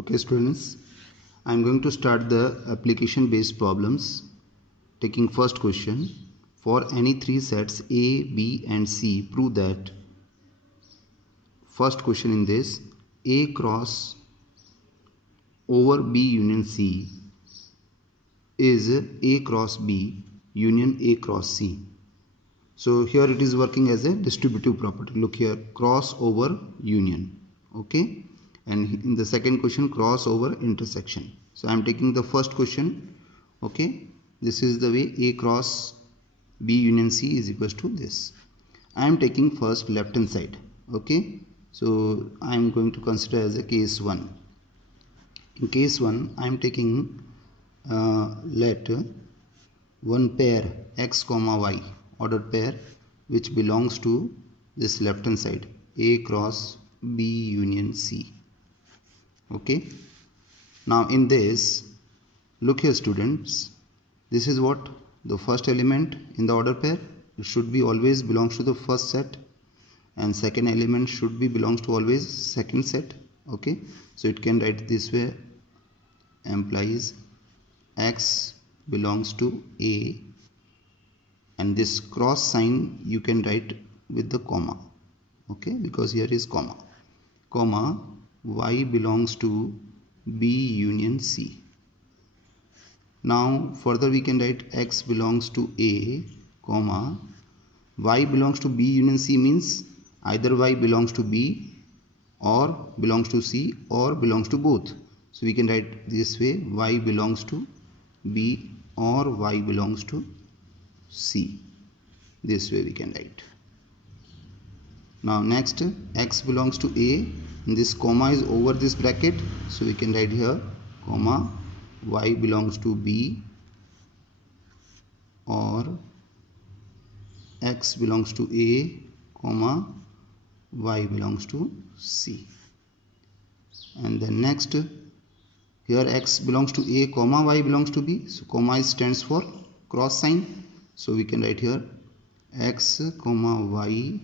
Okay students, I am going to start the application based problems. Taking first question, for any three sets A, B and C, prove that. First question in this, A cross over B union C is A cross B union A cross C. So here it is working as a distributive property. Look here, cross over union. Okay, and in the second question, cross over intersection. So I am taking the first question. Okay, this is the way A cross B union C is equals to this. I am taking first left hand side. Okay, so I am going to consider as a case 1. In case 1, I am taking let one pair x comma y, ordered pair, which belongs to this left hand side, A cross B union C. Okay, now in this, look here students, this is what the first element in the order pair. It should be always belongs to the first set, and second element should be belongs to always second set. Okay, so it can write this way, implies x belongs to A, and this cross sign you can write with the comma. Okay, because here is comma y belongs to B union C. Now further we can write x belongs to A comma y belongs to B union C, means either y belongs to B or belongs to C or belongs to both. So we can write this way, y belongs to B or y belongs to C. This way we can write. Now next, x belongs to A, and this comma is over this bracket, so we can write here comma y belongs to B or x belongs to A comma y belongs to C. And then next, here x belongs to A comma y belongs to B, so comma stands for cross sign, so we can write here x comma y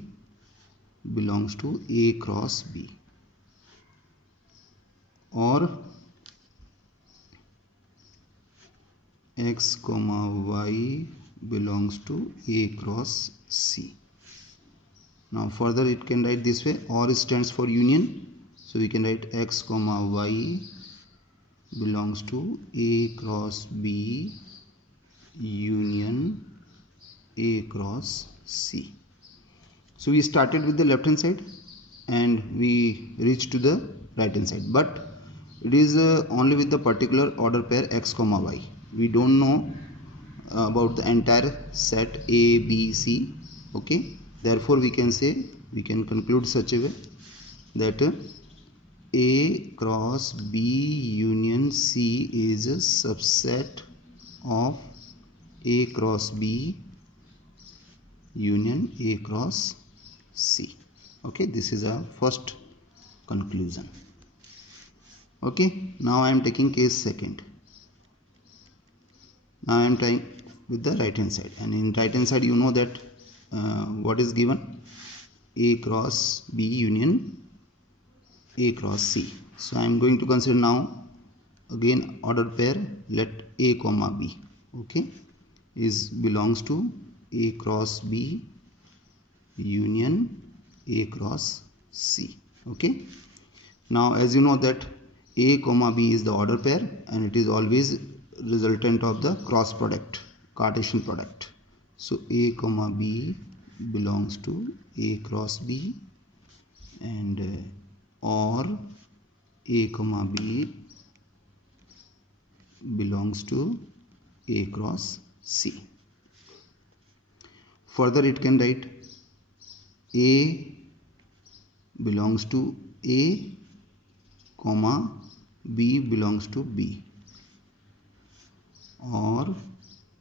belongs to A cross B, or x comma y belongs to A cross C. Now further it can write this way, or stands for union, so we can write x comma y belongs to A cross B union A cross C. So we started with the left hand side and we reached to the right hand side, but it is only with the particular order pair x comma y. We don't know about the entire set A, B, C. Okay, therefore we can say, we can conclude such a way that A cross B union C is a subset of A cross B union A cross C. Okay, this is our first conclusion. Okay, now I am taking case second. Now I am trying with the right hand side, and in right hand side you know that what is given, A cross B union A cross C. So I am going to consider now again ordered pair, let A comma B, okay, is belongs to A cross B union A cross C. Okay, now as you know that A comma B is the order pair and it is always resultant of the cross product, Cartesian product. So A comma B belongs to A cross B, and or A comma B belongs to A cross C. Further it can write A belongs to A comma B belongs to B, or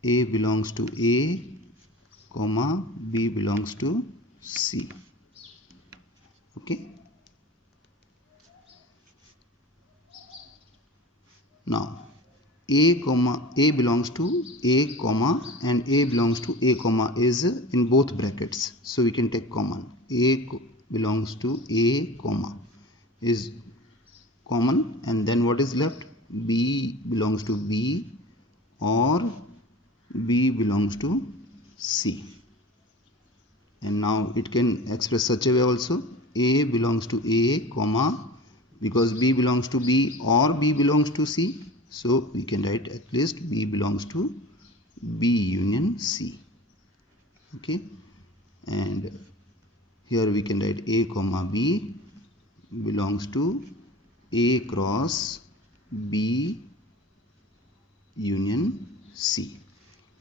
A belongs to A comma B belongs to C. Okay, now A belongs to A comma and A belongs to A comma is in both brackets, so we can take common. A belongs to A comma is common, and then what is left? B belongs to B or B belongs to C. And now it can express such a way also, A belongs to A comma, because B belongs to B or B belongs to C, so we can write at least B belongs to B union C. Okay, and here we can write A comma B belongs to A cross B union C.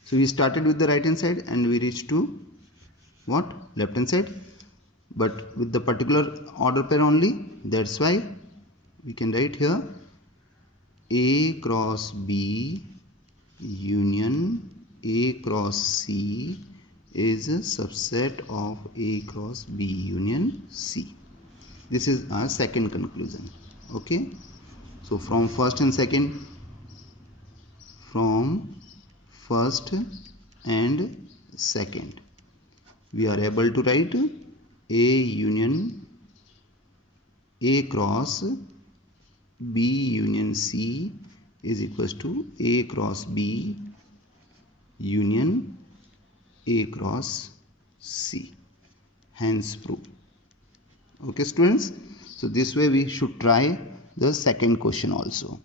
So we started with the right hand side and we reached to what? Left hand side, but with the particular order pair only. That's why we can write here A cross B union A cross C is a subset of A cross B union C. This is our second conclusion. Okay, so from first and second we are able to write A union A cross B union C is equals to A cross B union A cross C. Hence proof. Okay students, so this way we should try the second question also.